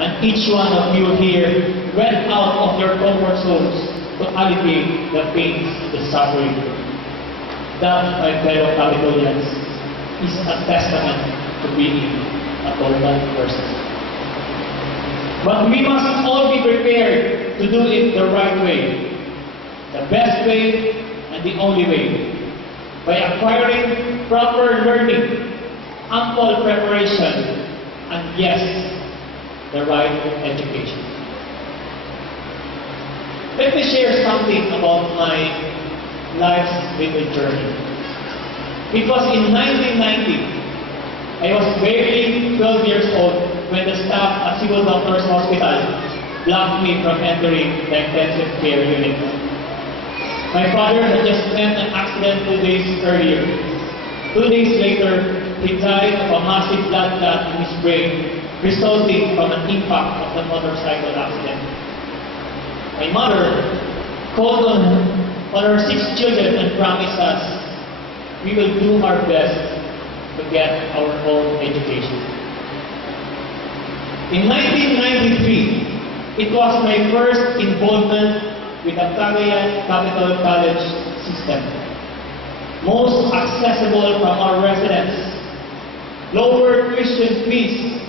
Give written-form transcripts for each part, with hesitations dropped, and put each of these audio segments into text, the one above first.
And each one of you here went out of your comfort zones to alleviate the pains, the suffering. That, my fellow Capitolians, is a testament to being a total person. But we must all be prepared to do it the right way, the best way, and the only way, by acquiring proper learning, ample preparation, and yes, the right education. Let me share something about my life's little journey. It was in 1990. I was barely 12 years old when the staff at Civil Doctors Hospital blocked me from entering the intensive care unit. My father had just met an accident 2 days earlier. 2 days later, he died of a massive blood clot in his brain resulting from an impact of the motorcycle accident. My mother called on her 6 children and promised us, we will do our best to get our own education. In 1993, it was my first involvement with the Cagayan Capital College system. Most accessible from our residents, lower tuition fees,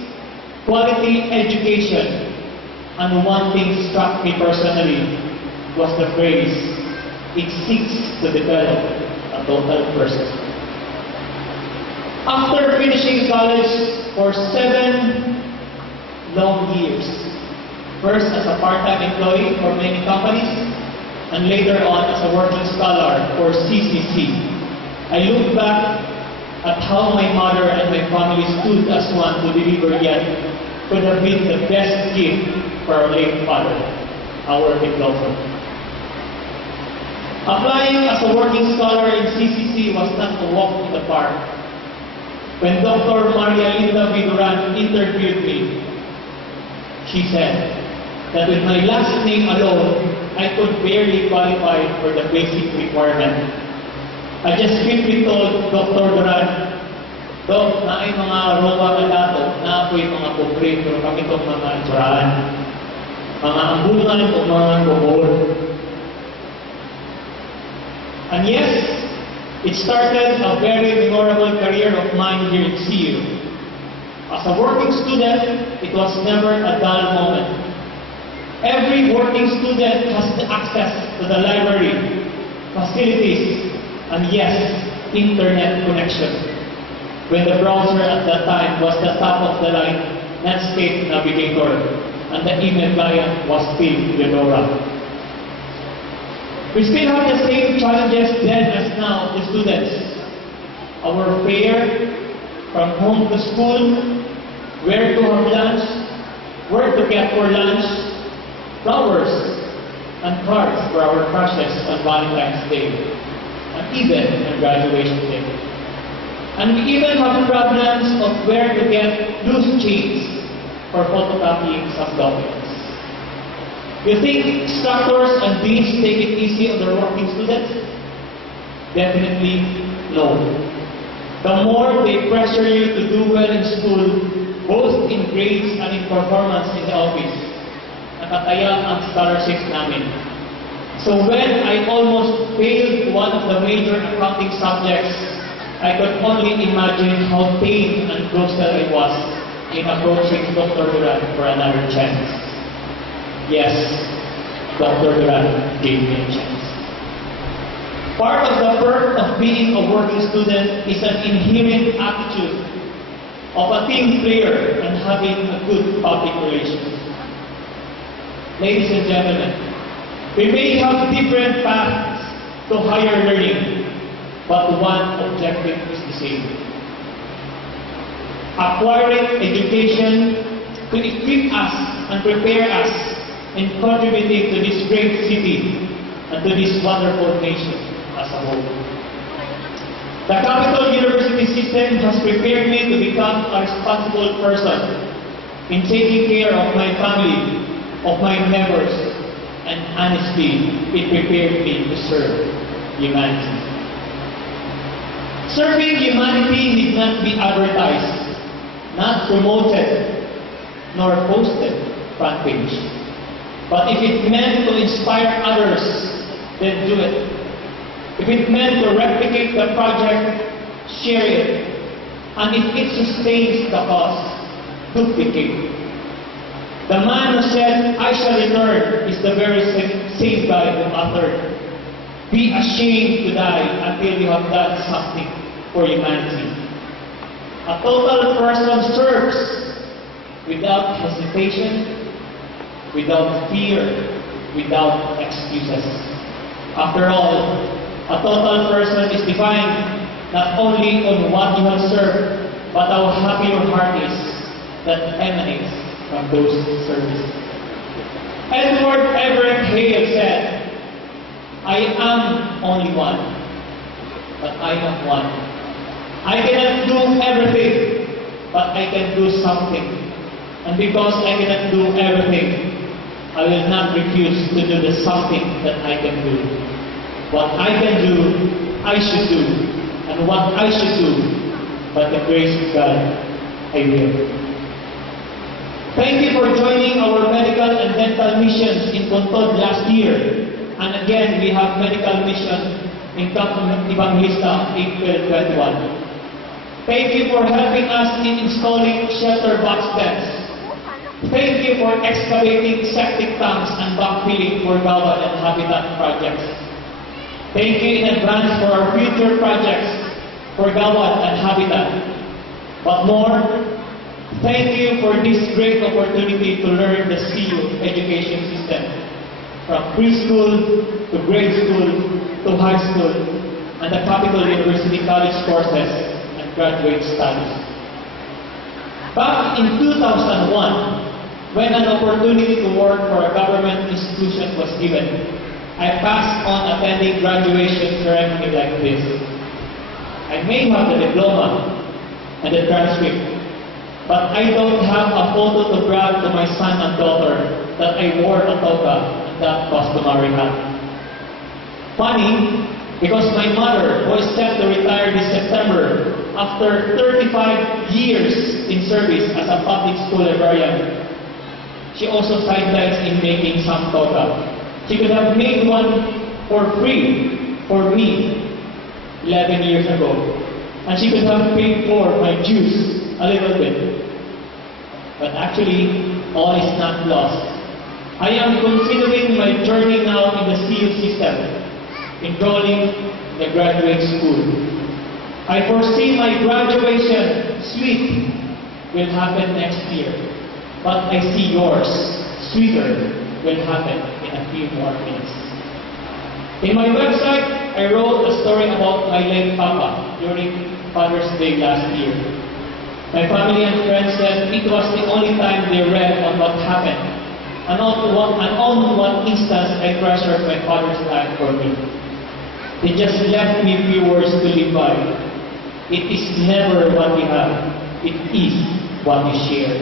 quality education, and one thing struck me personally was the phrase, it seeks to develop a total person. After finishing college for 7 long years, first as a part-time employee for many companies, and later on as a working scholar for CCC, I look back at how my mother and my family stood as one to deliver yet could have been the best gift for our late father, our diploma. Applying as a working scholar in CCC was not a walk in the park. When Dr. Maria Linda Vigoran interviewed me, she said that with my last name alone, I could barely qualify for the basic requirement. I just simply told Dr. Duran, Dok, na ay mga roba kalato, na ako'y mga pobre, pero kami itong mga ansurahan, mga ambungan o mga gobol. And yes, it started a very memorable career of mine here in CU. As a working student, it was never a dull moment. Every working student has access to the library, facilities, and yes, internet connection. When the browser at that time was the top of the line Netscape Navigator, and the email client was still Fedora. We still have the same challenges then as now to students. Our fare from home to school, where to have lunch, where to get for lunch, flowers and cards for our crushes on Valentine's Day, and even on graduation day. And we even have problems of where to get loose change for photocopying some documents. You think instructors and deans take it easy on their working students? Definitely no. The more they pressure you to do well in school, both in grades and in performance in the office, nakataya ang scholarships namin. So when I almost failed one of the major accounting subjects, I could only imagine how tame and docile I was in approaching Dr. Duran for another chance. Yes, Dr. Duran gave me a chance. Part of the perk of being a working student is an inherent attitude of a team player and having a good public relations. Ladies and gentlemen, we may have different paths to higher learning, but one objective is the same. Acquiring education to equip us and prepare us in contributing to this great city and to this wonderful nation as a whole. The Capital University system has prepared me to become a responsible person in taking care of my family, of my neighbors, and honestly, it prepared me to serve humanity. Serving humanity need not be advertised, not promoted, nor posted front page. But if it meant to inspire others, then do it. If it meant to replicate the project, share it. And if it sustains the cause, duplicate. The man who said, "I shall return," is the very same guy who uttered, "Be ashamed to die until you have done something for humanity." A total person serves without hesitation, without fear, without excuses. After all, a total person is defined not only on what you have served, but how happy your heart is that emanates from those services. Edward Everett Hale said, "I am only one, but I am one. I cannot do everything, but I can do something. And because I cannot do everything, I will not refuse to do the something that I can do. What I can do, I should do. And what I should do, by the grace of God, I will." Thank you for joining our medical and dental missions in Puntod last year. And again, we have medical mission in Camp Evangelista, April 21. Thank you for helping us in installing shelter box beds. Thank you for excavating septic tanks and backfilling for Gawad and Habitat projects. Thank you in advance for our future projects for Gawad and Habitat. But more, thank you for this great opportunity to learn the CU education system, from preschool to grade school to high school and the Capital University College courses and graduate studies. Back in 2001, when an opportunity to work for a government institution was given, I passed on attending graduation ceremony like this. I may have the diploma and the transcript, but I don't have a photo to brag to my son and daughter that I wore a toga and that customary hat. Funny, because my mother, who is set to retire this September after 35 years in service as a public school librarian, she also sidelines in making some toga. She could have made one for free for me 11 years ago. And she could have paid for my dues a little bit. But actually, all is not lost. I am continuing my journey now in the CU system, enrolling in the graduate school. I foresee my graduation suite will happen next year. But I see yours, sweeter, will happen in a few more minutes. In my website, I wrote a story about my late Papa during Father's Day last year. My family and friends said it was the only time they read on what happened, and on what instance I treasured my father's life for me. They just left me few words to live by. It is never what we have, it is what we share.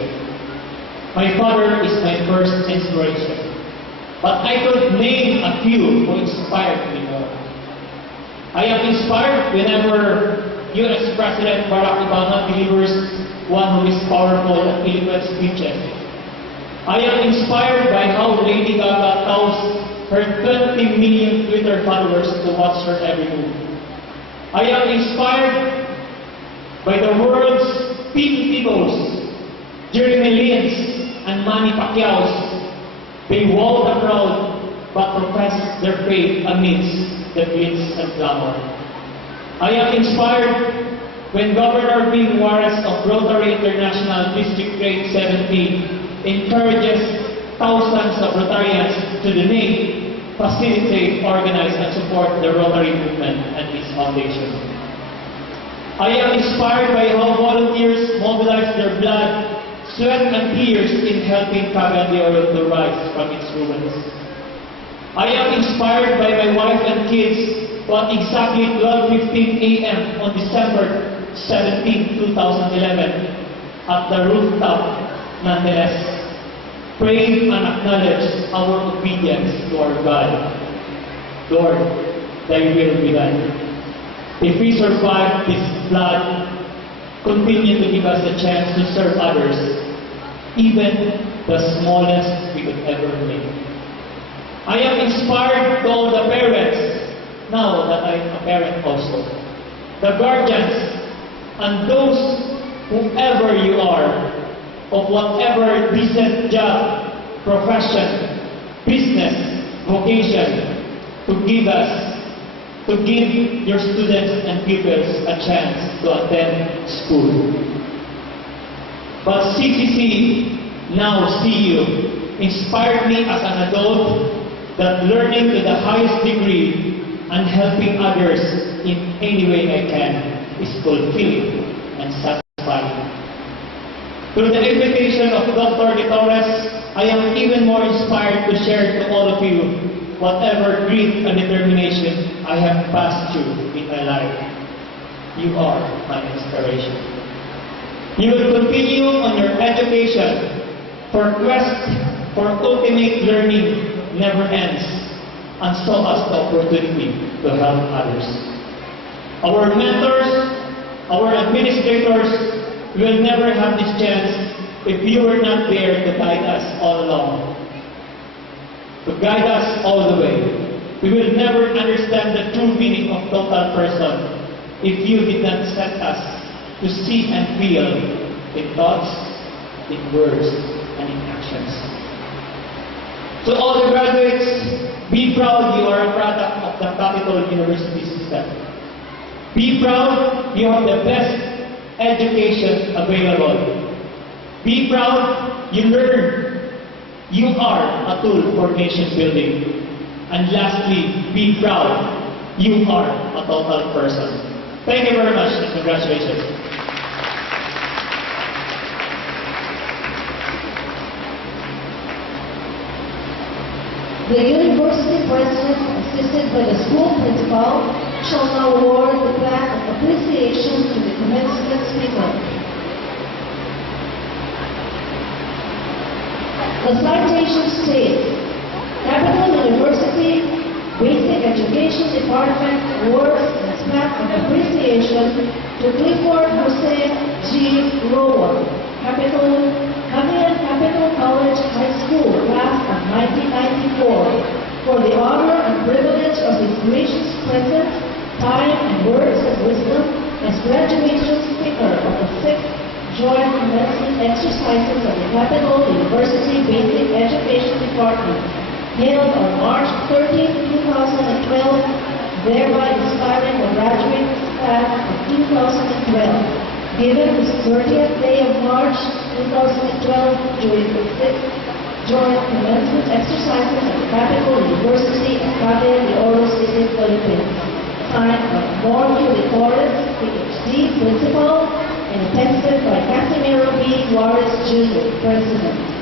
My father is my first inspiration, but I could name a few who inspired me more. I am inspired whenever U.S. President Barack Obama delivers one who is powerful and eloquent speeches. I am inspired by how Lady Gaga touts her 20 million Twitter followers to watch her every move. I am inspired by the world's Pete Tebows, Jeremy Lin's, and Manny Pacquiao's. They wow the crowd but profess their faith amidst the glitz and glamour. I am inspired when Governor Bing Juarez of Rotary International District Grade 17 encourages thousands of Rotarians to donate, facilitate, organize, and support the Rotary movement and its foundation. I am inspired by how volunteers mobilize their blood, sweat, and tears in helping Cagayan de Oro to rise from its ruins. I am inspired by my wife and kids who at exactly 12:15 a.m. on December 17, 2011, at the rooftop, nonetheless, prayed and acknowledged our obedience to our God. Lord, thy will be done. If we survive this flood, continue to give us a chance to serve others. even the smallest we could ever make. I am inspired to all the parents, now that I'm a parent also, the guardians, and those, whoever you are, of whatever decent job, profession, business, vocation, to give your students and pupils a chance to attend school. But CCC, now CU, inspired me as an adult that learning to the highest degree and helping others in any way I can is fulfilling and satisfying. Through the invitation of Dr. De Torres, I am even more inspired to share to all of you whatever grit and determination I have passed through in my life. You are my inspiration. You will continue on your education, for quest for ultimate learning never ends, and so has the opportunity to help others. Our mentors, our administrators will never have this chance if you were not there to guide us all along, to guide us all the way. We will never understand the true meaning of total person if you did not set us to see and feel in thoughts, in words, and in actions. To all the graduates, be proud you are a product of the Capital University system. Be proud you have the best education available. Be proud you learn. You are a tool for nation building. And lastly, be proud you are a total person. Thank you very much and congratulations. The university president, assisted by the school principal, shall now award the plaque of appreciation to the commencement speaker. The citation states, Capital University Basic Education Department awards its plaque of appreciation to Clifford Jose G. Rowan, Cagayan Capital College High School, class of 1994, for the honor and privilege of his gracious presence, time, and words of wisdom as graduation speaker of the 6th Joint Commencement Exercises of the Capital University Basic Education Department, held on March 13, 2012, thereby inspiring the graduating class of 2012. Given this 30th day of March 2012 during the 6th Joint Commencement Exercises at the Capital University of Cagayan de Oro City, Philippines. Signed by Morgan De Torres, PhD, Principal, and attested by Casimiro B. Juarez Jr., President.